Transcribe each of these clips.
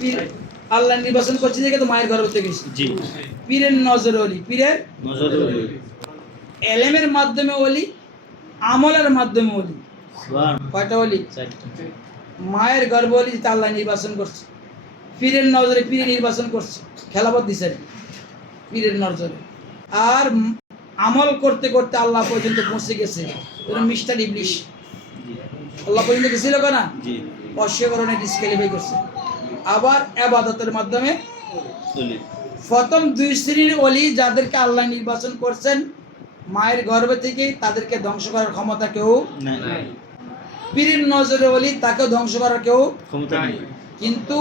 পীর আল্লাহ নির্বাচন করছে দেখে তো মায়ের গর্ভ থেকে গেছে। জি পীরের নজর ওলি, পীরের নজরে ওলি এলেমের মাধ্যমে ওলি, আমলের মাধ্যমে ওলি। সুবহান কয়টা ওলি? চারটা মায়ের গর্ভ ওলি যেটা আল্লাহ নির্বাচন করছে, পীরের নজরে পীরে নির্বাচন করছে, খেলাফত দিছে পীরের নজরে। আর আমল করতে করতে আল্লাহ পর্যন্ত পৌঁছে গেছে মিস্টার ইবলিশ। আল্লাহ পর্যন্ত গেছিল না, জি অস্বীকরণে ডিসক্যালিফাই করছে। আবার ইবাদতের মাধ্যমে ওলি প্রথম দুই শ্রেণীর ওলি যাদেরকে আল্লাহ নির্বাচন করছেন মায়ের গর্ভে থেকে, তাদেরকে ধ্বংস করার ক্ষমতা কেউ নাই পীরের নজরে ওলি তাকেও ধ্বংস করার কেউ। ক্ষমতা নেই কিন্তু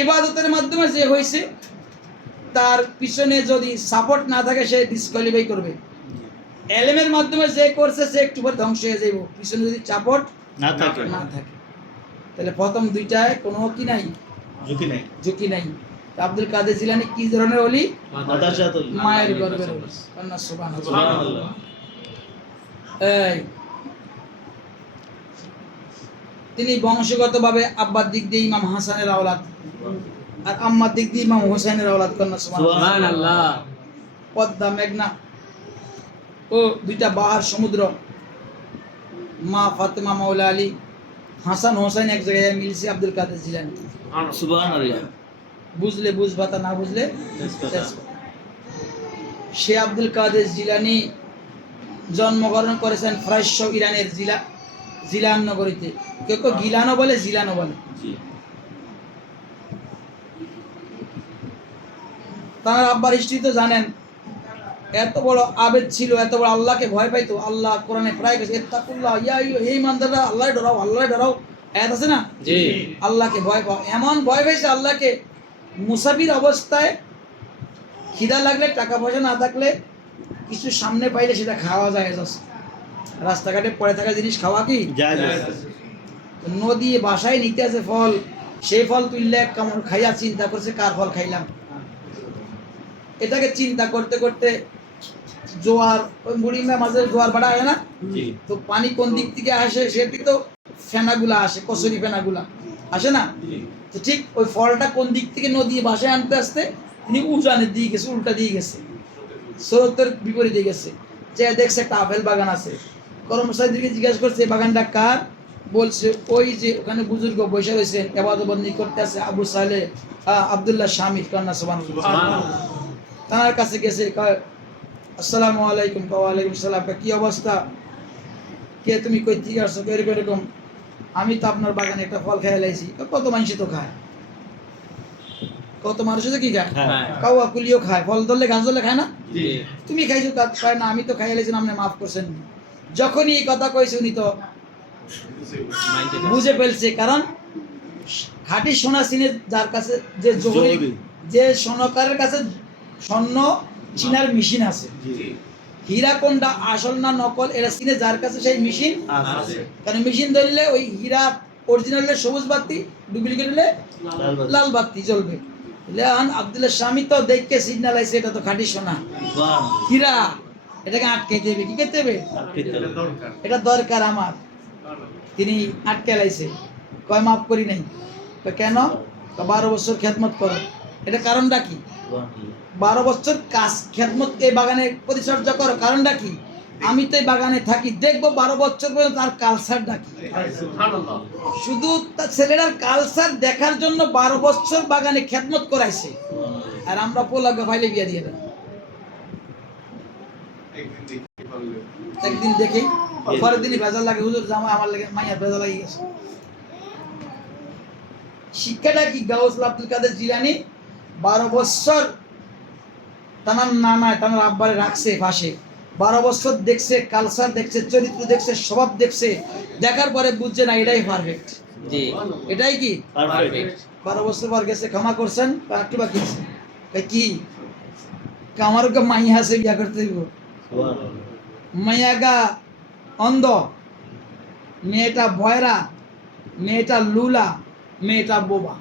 ইবাদতের মাধ্যমে যে হয়েছে তার পিছনে যদি সাপোর্ট না থাকে সে ডিসকোয়ালিফাই করবে। এলেমের মাধ্যমে যে করছে সে একটু পরে ধ্বংস হয়ে যাইব পিছনে যদি সাপোর্ট না থাকে না থাকে। তাহলে প্রথম দুইটায় কোনো কি নাই, ঝুঁকি নাই ঝুঁকি নাই। আব্দুল কাদের জিলানী কি ধরনের ওলি? মাদারসাত ওলি মায়ের গর্ভের ওলি। আল্লাহ সুবহানাহু ওয়া তাআলা। সুবহানাল্লাহ এই তিনি বংশগতভাবে আব্বার দিক দিয়ে ইমাম হাসানের আওলাদ আর আম্মার দিক দিয়ে ইমাম হোসেনের আওলাদ। কন্যা সুবহানাল্লাহ। সুবহানাল্লাহ পদ্মা মেঘনা ও দুইটা বাহার সমুদ্র, মা ফাতেমা মাওলা আলী, হাসান হোসেন এক জায়গায় মিলছে আব্দুল কাদের জিলানী। সুবহানাল্লাহ বুঝলে বুঝবাতা, না বুঝলে তেজপাতা। সে আব্দুল কাদের জিলানী জন্মগ্রহণ করেছেন ফরাসি ইরানের জিলান নগরীতে। কেউ কেউ গিলানো বলে, জিলানো বলে। জি তার আব্বার হিস্ট্রি তো জানেন, এত বড় আবেদ ছিল, এত বড় আল্লাহকে ভয় পাইতো। আল্লাহ কোরআনে প্রায় গেছে ইত্তাকুল্লাহ ইয়া হে ইমানদাররা আল্লাহ ডরাও, আল্লাহ ডরাও। আয়াত আছে না? জি আল্লাহকে ভয় পাও। এমন ভয় পাইছে আল্লাহকে, মুসাফির অবস্থায় খিদা লাগলে, টাকা পয়সা না থাকলে কিছু সামনে পাইলে সেটা খাওয়া যায়। রাস্তাঘাটে পড়ে থাকা জিনিস খাওয়া কি যায় নদী বাসায় নিতে আছে ফল, সেই ফল তুললে এক কামড় খাইয়া চিন্তা করছে কার ফল খাইলাম। এটাকে চিন্তা করতে করতে জোয়ার, ওই মুড়িমা মাঝে জোয়ার বাড়া হয় না, জি তো পানি কোন দিক থেকে আসে সেটি তো ফেনাগুলা আসে, কচুরি ফেনাগুলা আসে না। তো ঠিক ওই ফলটা কোন দিক থেকে নদী বাসায় আনতে আসতে উনি উজানের দিয়ে গেছে, উল্টা দিয়ে গেছে, স্রোতের বিপরীতে গেছে। যে দেখছে একটা আপেল বাগান আছে, কর্মচারীদেরকে জিজ্ঞাসা করছে এই বাগানটা কার? বলছে ওই যে ওখানে বুজুর্গ বসে রয়েছেন ইবাদতবন্দি করতে আছে আবু সালে আব্দুল্লাহ শামির। কন্যা সুবহানাল্লাহ। তার কাছে গেছে, কয় আসসালামু আলাইকুম। ওয়ালাইকুম সালাম। কি অবস্থা? কে তুমি? কই ঠিক আছো? এরকম এরকম। আমি তো আপনার বাগানে একটা ফল খেয়ে লাইছি। কত মানুষ তো খায়, কত মানুষ তো কি খায়, কাউয়া কুলিও খায়, ফল ধরলে গাছ ধরলে খায় না। তুমি খাইছো? খায় না, আমি তো খাই লাইছিলাম, আপনি মাফ করছেন। যখনই এই কথা কইছে উনি তো বুঝে ফেলছে, কারণ খাঁটি সোনা চিনে যার কাছে, যে জহরি, যে স্বর্ণকারের কাছে স্বর্ণ চিনার মেশিন আছে, হীরা কোনটা আসল না নকল এটা চিনে যার কাছে সেই মেশিন আছে। কারণ মেশিন ধরলে ওই হীরা অরিজিনাল হলে সবুজ বাতি, ডুপ্লিকেট হলে লাল বাতি জ্বলবে। আব্দুল্লাহ স্বামী তো দেখকে সিগন্যাল আছে এটা তো খাঁটি সোনা হীরা, এটাকে আটকাইতে হবে। কি করতে হবে? এটা দরকার আমার। তিনি আটকে লাইছে, কয় মাফ করি নাই। কেন? 12 বছর খেদমত করো। এটা কারণটা কি? 12 বছর কাজ খেদমত এই বাগানে পরিচর্যা করো, কারণটা কি? আমি তো এই বাগানে থাকি, দেখবো 12 বছর পর্যন্ত তার কালচারটা কি। শুধু তার ছেলেটার কালচার দেখার জন্য 12 বছর বাগানে খেদমত করাইছে। আর আমরা পোলাকে ফাইলে বিয়া দিয়ে দেয়। একদিন দেখি, পরের দিনই ভেজাল লাগে, হুজুর জামা আমার লাগে মাইয়ার ভেজাল লাগিয়ে গেছে। শিক্ষাটা কি? গাউস আব্দুল কাদের জিলানী 12 বছর তানার নানা তানার আব্বারে রাখছে পাশে, 12 বছর দেখছে, কালচার দেখছে, চরিত্র দেখছে, স্বভাব দেখছে। দেখার পরে বুঝছে না এটাই পারফেক্ট। জি এটাই কি পারফেক্ট। 12 বছর পর গেছে, ক্ষমা করছেন বা একটু বাকি আছে। কি আমার মাইয়া আছে, বিয়া করতে দিব। মাইয়াগা অন্ধ, মেয়েটা বয়রা, মেয়েটা লুলা, মেয়েটা বোবা।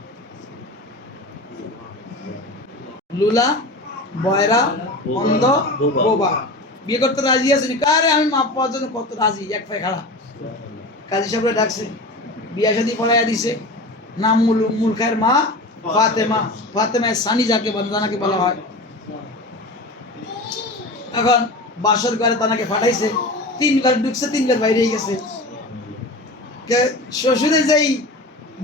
লুলা, বয়রা, অন্ধ, বোবা। বিয়ে করতে রাজি আছেন? কারে আমি মাপ পাওয়ার জন্য কত রাজি, এক পায়ে খাড়া। কাজী সাহেবরে ডাকছে, বিয়া শাদী পড়াইয়া দিছে। নাম মূর্খার মা ফাতেমা সানি যাকে তানাকে বলা হয়। এখন বাসর ঘরে তানাকে পাঠাইছে, 3 বার ঢুকছে 3 বার বাইরে গেছে। শ্বশুরে যেই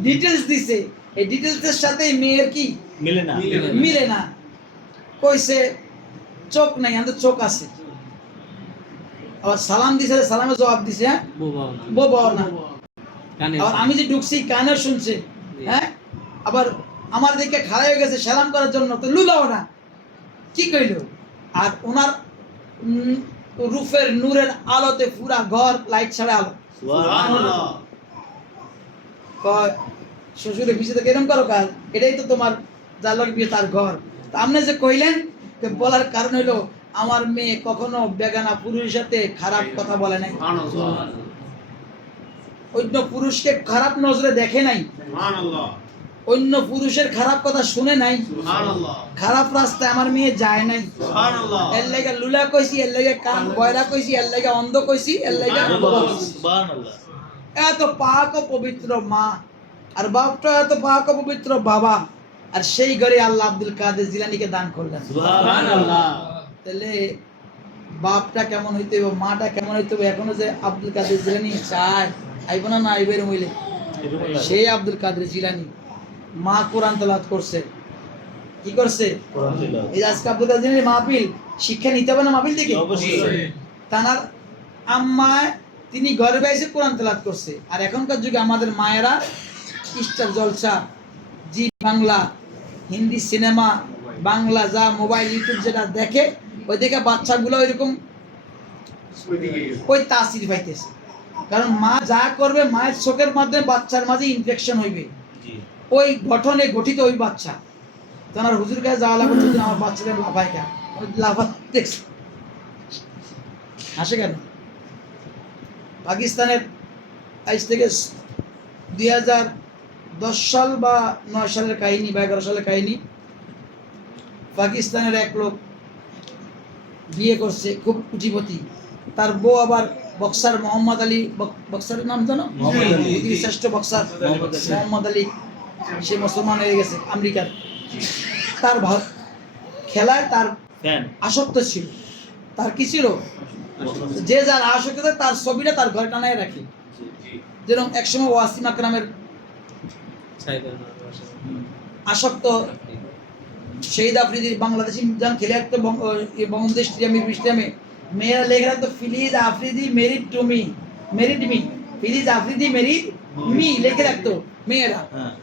ডিটেলস দিছে, এই ডিটেলসের সাথে মেয়ের কি মিলে না। কইছে চোখ নাই, আমাদের চোখ আছে। আবার সালাম দিছে, সালামের জবাব দিছে হ্যাঁ বাবা না। আবার আমি যে ঢুকছি কানে শুনছে, হ্যাঁ আবার আমার দিকে খাড়া হয়ে গেছে সালাম করার জন্য, তো লুলাও না কি কইল। আর ওনার রূপের নূরের আলোতে পুরা ঘর লাইট ছাড়া আলো। শ্বশুরের পিছিয়ে থেকে এরকম করো কাজ, এটাই তো তোমার যার লগে বিয়ে তার ঘর। তা আপনি যে কইলেন, বলার কারণ হইলো আমার মেয়ে কখনো বেগানা পুরুষের সাথে খারাপ কথা বলে নাই, অন্য পুরুষকে খারাপ নজরে দেখে নাই, অন্য পুরুষের খারাপ কথা শুনে নাই, খারাপ রাস্তায় আমার মেয়ে যায় নাই। এর লাগে লুলা কইছি, এর লাগে কান বয়রা কইছি, এর লাগে অন্ধ কইছি, এর লাগে এত পাক ও পবিত্র মা, আর বাপটা এত পাক ও পবিত্র বাবা, আর সেই ঘরে আল্লাহ আব্দুল কাদের জিলানীকে দান করলেন। তাহলে বাপটা কেমন হইতে হবে, মাটা কেমন হইতে হবে, এখনো যে আব্দুল কাদের জিলানী চায় আইব না আইবের মইলে, সেই আব্দুল কাদের জিলানী মা কোরআন তেলাওয়াত করছে। কি করছে? এই আজকে আব্দুল কাদের জিলানী মাহফিল, শিক্ষা নিতে হবে না মাহফিল থেকে? তানার আম্মায় তিনি ঘরে বাইসে কোরআন তেলাওয়াত করছে। আর এখনকার যুগে আমাদের মায়েরা স্টার জলসা, জি বাংলা, হিন্দি সিনেমা, বাংলা যা মোবাইল ইউটিউব যেটা দেখে, ওই দেখে বাচ্চাগুলো ওইরকম ওই তাসির পাইতেছে। কারণ মা যা করবে মায়ের চোখের মাধ্যমে বাচ্চার মাঝে ইনফেকশন হইবে, ওই গঠনে গঠিত ওই বাচ্চা। তোমার হুজুর কাছে যাওয়া লাগবে, যদি আমার বাচ্চাদের লাফায় কেন, লাফা দেখছে আসে কেন? পাকিস্তানের আজ থেকে 2010 সাল বা 9 সালের কাহিনী বা 11 সালের কাহিনী, পাকিস্তানের এক লোক বিয়ে করছে, খুব কুটিপতি, তার বউ আবার বক্সার মোহাম্মদ আলী, বক্সারের নাম জানো? পৃথিবীর শ্রেষ্ঠ বক্সার মোহাম্মদ আলী, সে মুসলমান হয়ে গেছে আমেরিকার। তার খেলায় তার আসক্ত ছিল। তার কি ছিল? যে যার আসক্ত তার ছবিটা তার ঘরে টানায় রাখে। যেরকম একসময় ওয়াসিম আকরামের আসক্ত শহীদ আফ্রিদির বাংলাদেশি যান খেলে একটা বঙ্গবন্ধু স্টেডিয়ামে মেয়েরা লেখে রাখতো please Afridi married to me, married me, please Afridi married me লেখে রাখতো মেয়েরা।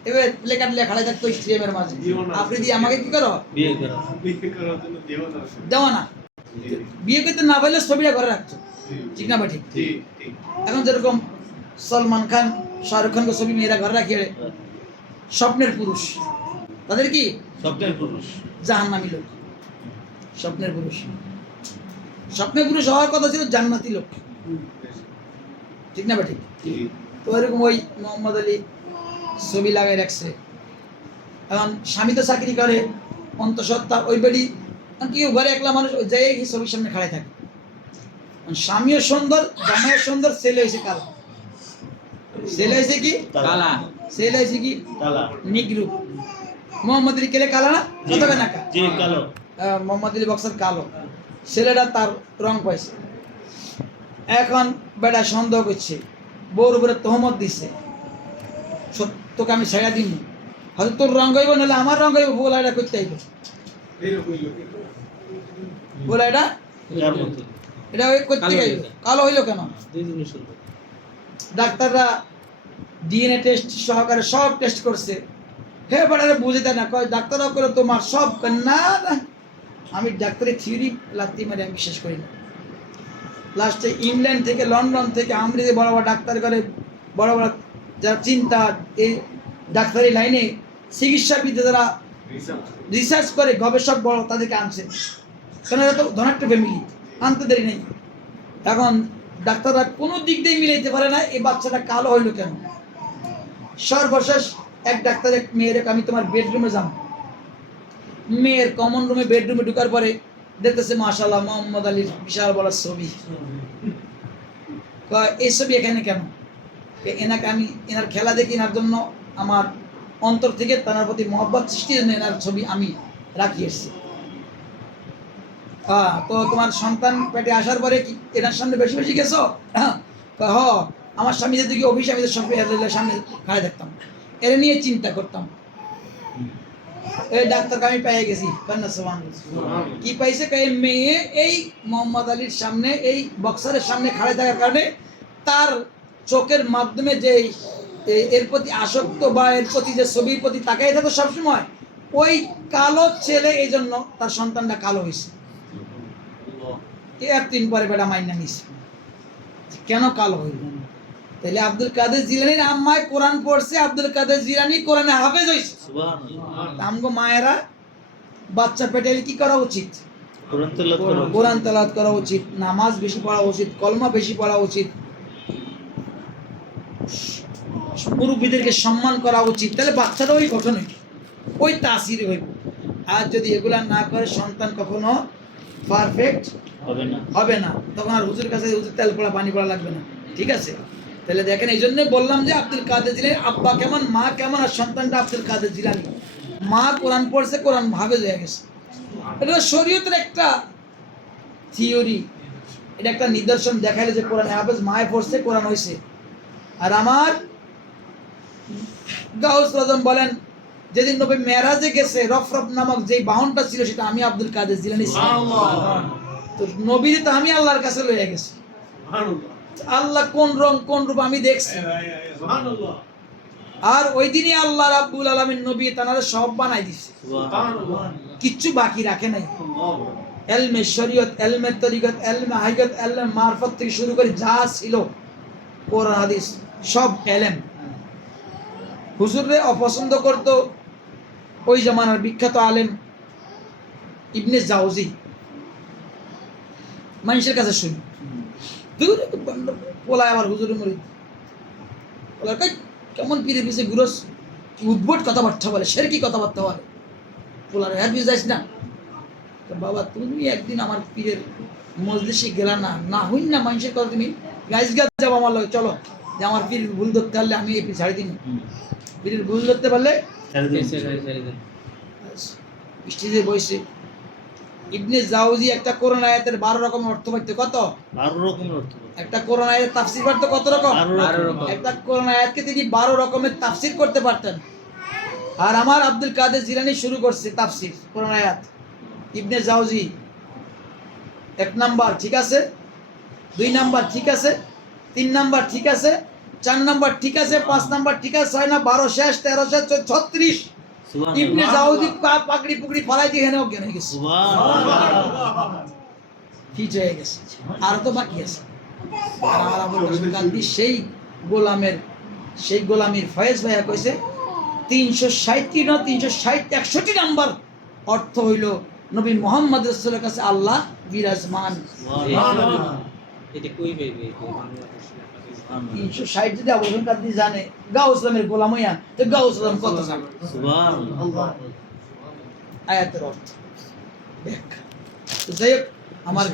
এবার লেখাটা থাকতো স্টেডিয়ামের মাঝে, আফ্রিদি আমাকে কি করো, বিয়ে করো, দেওয়া না, বিয়ে করতে না পারলে ছবিটা করে রাখতো। ঠিক না ঠিক? এখন যেরকম সলমান খান, শাহরুখ খানকে ছবি মেয়েরা ঘরে রাখিয়ে, স্বপ্নের পুরুষ, তাদের কি স্বপ্নের পুরুষ, জাহান্নামী লোক। স্বপ্নের পুরুষ, স্বপ্নের পুরুষ হওয়ার কথা ছিল জান্নাতি লোক। ঠিক না ঠিক? তো এরকম ওই মোহাম্মদ আলী ছবি লাগাই রাখছে। এখন স্বামী তো চাকরি করে, অন্তঃসত্ত্বা, ওই বাড়ি কি ঘরে একলা মানুষ যাই ছবির সামনে খাড়াই থাকে। স্বামীও সুন্দর, জামাইও সুন্দর, ছেলে হয়েছে কালা, ছেলে হয়েছে কি কালা, ছেলে হয়েছে কি নিগ্রু। মোহাম্মদ আলী কেলে কালা না, কত না কালো, মোহাম্মদ আলী বক্সার কালো, ছেলেটা তার রং পাইছে। এখন বেটা সন্দেহ করছে, বউর উপরে তহমত দিচ্ছে, তোকে আমি ছেড়া দিব, হয়তো তোর রং হইব, নাহলে আমার রং হইব, বলে এটা করতে আইব, বলে এটা করতে আইব। কালো হইলো কেন? ডাক্তাররা ডিএনএ টেস্ট সহকারে সব টেস্ট করছে, হে বেটারে বুঝে দেয় না, কয় ডাক্তাররাও করে তোমার সব না, আমি ডাক্তারের থিওরি লাত্তি মারি আমি বিশ্বাস করি না। লাস্টে ইংল্যান্ড থেকে, লন্ডন থেকে, আমেরিকা বড় বড় ডাক্তার করে, বড় বড় যারা চিন্তা এই ডাক্তারি লাইনে চিকিৎসাবিদ্যা যারা রিসার্চ করে, গবেষক বড়, তাদেরকে আনছে। কারণ এরা তো ধনাঢ্য ফ্যামিলি, আনতে দেরি নেই। এখন ডাক্তাররা কোনো দিক দিয়ে মিলাইতে পারে না এই বাচ্চাটা কালো হইলো কেন। সর্বশেষ এক ডাক্তার এক মেয়ের, আমি তোমার বেডরুমে যাবো, মেয়ের কমন রুমে বেডরুমে ঢুকার পরে দেখতেছে মাশাআল্লাহ মোহাম্মদ আলীর বিশাল বড় ছবি। এই ছবি এখানে কেন? এনাকে আমি এনার খেলা দেখি, এনার জন্য আমার অন্তর থেকে তার প্রতি মহব্বত সৃষ্টির জন্য এনার ছবি আমি রাখি এসেছি। হ্যাঁ, তো তোমার সন্তান পেটে আসার পরে কি এনার সামনে বেশি বেশি গেছো? হ্যাঁ, আমার স্বামী যদি কি অফিস, আমি সামনে খাড়াই দেখতাম, এর নিয়ে চিন্তা করতাম। এই ডাক্তারকে আমি পেয়ে গেছি, কি পাইছে? মেয়ে এই মোহাম্মদ আলীর সামনে, এই বক্সারের সামনে খাড়াই থাকার কারণে তার চোখের মাধ্যমে যে এর প্রতি আসক্ত বা এর প্রতি যে ছবির প্রতি তাকাই থাকতো সবসময়, ওই কালো ছেলে, এই জন্য তার সন্তানটা কালো হয়েছে। এর 3 পরে বেটা মাইনা নিছে, কেন কালো হইল? তাহলে আব্দুল কাদের জিলানীর আম্মায় কোরআন পড়ছে, আব্দুল কাদের জিলানী কোরআনে হাফেজ হইছে। সুবহানাল্লাহ। আমগো মায়েরা বাচ্চা পেটে কি করা উচিত? কোরআন তেলাওয়াত করা উচিত, নামাজ বেশি পড়া উচিত, কলমা বেশি পড়া উচিত, মুরব্বীদেরকে সম্মান করা উচিত। তাহলে বাচ্চাটা ওই গঠন হইব, ওই তাসির হইব। আর যদি এগুলা না করে সন্তান কখনো পারফেক্ট হবে না, তখন আর হুজুর কাছে হুজুর তেল পড়া পানি পড়া লাগবে না। ঠিক আছে? তাহলে দেখেন, এই জন্যই বললাম যে আব্দুল কাদের জিলানী আব্বা কেমন, মা কেমন, আর সন্তানটা আব্দুল কাদের জিলানী। মা কোরআন পড়ছে, কোরআন হাফেজ হয়ে গেছে। এটা শরীয়তের একটা থিওরি, এটা একটা নিদর্শন দেখাইলে যে কোরআন হাফেজ, মায়ে পড়ছে, কোরআন হয়েছে। আর আমার গাউস আজম বলেন, যেদিন নবী মেরাজে গেছে, রফরফ নামক যেই বাহনটা ছিল সেটা আমি আব্দুল কাদের জিলানী ছিলাম। তো নবীর তো আমি আল্লাহর কাছে লইয়া গেছি, আল্লাহ কোন রং কোন রূপ আমি দেখছি। আর ওই দিনই আল্লাহ রাব্বুল আলামিন নবী তানারে সব বানাই দিছে, কিচ্ছু বাকি রাখে নাই। এলমে শরীয়ত, এলমে তরিকত, এলমে হাকিকত, এলমে মারফত থেকে শুরু করে যা ছিল কোরআন হাদিস সব এলেম। হুজুরে অপছন্দ করত ওই জামানার বিখ্যাত আলেম ইবনে জাওজি। মানুষের কাছে শুনি পোলায় আবার হুজুরের মুরিদ, কেমন পীরের পিছে ঘুরোস, কি উদ্ভট কথাবার্তা বলে, সেরকি কথাবার্তা বলে, পোলার হ্যাঁ পিছে যাইস না। বাবা তুমি একদিন আমার পীরের মজলিসে গেলা না, না হইন না মানুষের কথা, তুমি গাইজ গাছ যাবো আমার লগে, চলো, যে আমার পীর ভুল ধরতে পারলে আমি এই ছাড়ি দিন, পীরের ভুল ধরতে পারলে স্টেজে বসে ইবনে জাওজি একটা কোরআন আয়াতের 12 রকমের অর্থ পাইতো। কত? 12 রকমের অর্থ। একটা কোরআন আয়াতের তাফসীর করতে কত রকম? 12 রকম। একটা কোরআন আয়াতকে তিনি 12 রকমের তাফসীর করতে পারতেন। আর আমার আব্দুল কাদের জিলানী শুরু করছে তাফসীর কোরআন আয়াত। ইবনে জাওজি 1 নাম্বার ঠিক আছে, 2 নাম্বার ঠিক আছে, 3 নাম্বার ঠিক আছে, 4 নাম্বার ঠিক আছে, 5 নাম্বার ঠিক আছে, 6 না 12 শেষ, 13 শেষ, 36। ইবনে জাওজি পাগড়ি পুগড়ি ফলাই দিয়ে হেনে অজ্ঞান হয়ে গেছে, ঠিক হয়ে গেছে। আর তো বাকি আছে। আর আবুল কাসেম কান্দি সেই গোলামের ফয়েজ ভাইয়া কইছে 360 না 360 61 নাম্বার অর্থ হইল নবী মুহাম্মদ রাসূলের কাছে আল্লাহ বিরাজমান। এটা কই পাইবে? 360 যদি আবুল কাসেম কান্দি জানে, গাউস ইসলামের গোলাম হইয়া, তো গাউস ইসলাম কত জানে? সুবহানাল্লাহ। আয়াতের অর্থ দেখ। তো যাই হোক, আমার